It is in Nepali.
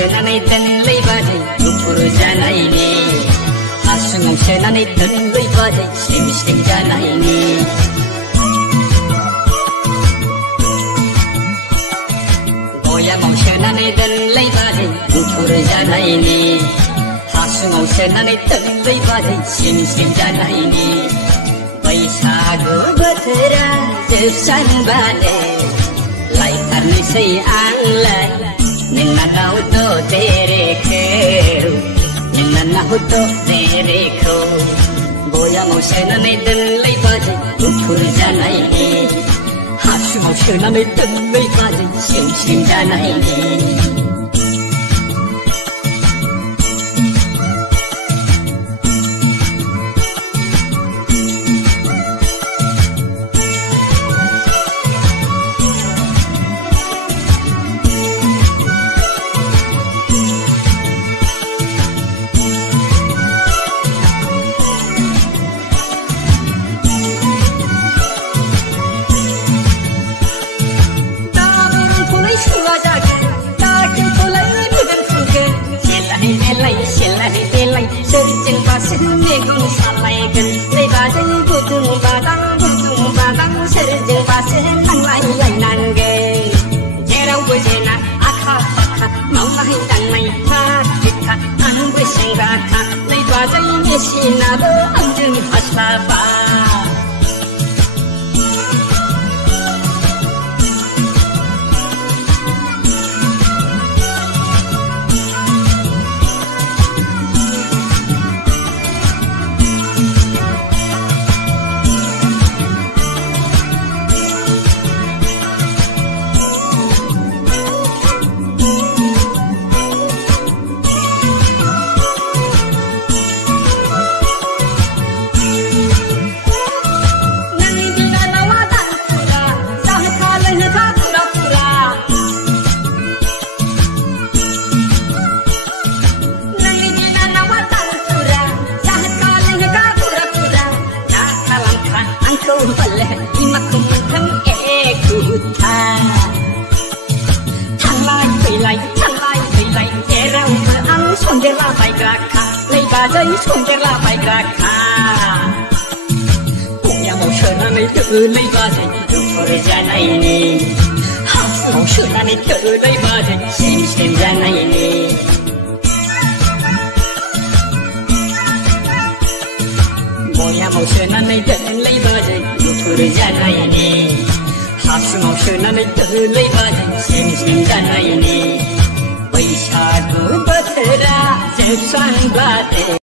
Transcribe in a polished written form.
सोनानै दोनलै बाजै गुफुर जानायनि हासुङाव सोनानै दोनलै बाजै स्लिम स्लिम जानायनि बयामाव सोनानै दोनलै बाजै गुफुर जानायनि हासुङाव सोनानै दोनलै बाजै स्लिम स्लिम जानायनि बैसागु बोथोरा जोबस्रांबानो लायथारनोसै आंलाय नोंनावथ' देरेखौ नोंनावथ' देरेखौ बयामाव सोनानै दोनलै बाजै गुफुर जानायनि हासुङाव सोनानै दोनलै बाजै स्लिम स्लिम जानायनि मेगन सालायगोन नै बाजै गुदुं बादां सोरजों बासो नांलायलायनांगोन जेरावबो जेना आखा फाखा मावनाय दांनाय था आंबो सेंग्राखा नै बाजै मेसिनाबो आंजों हास्लाबा संदेरला बायग्राखा बयामाव सोनानै दोनलै बाजै गुफुर जानायनि हासुङाव सोनानै दोनलै बाजै स्लिम स्लिम जानायनि बयामाव सोनानै दोनलै बाजै गुफुर जानायनि हासुङाव सोनानै दोनलै बाजै स्लिम स्लिम जानायनि बैसागु बोथोरा जोबस्रांबानो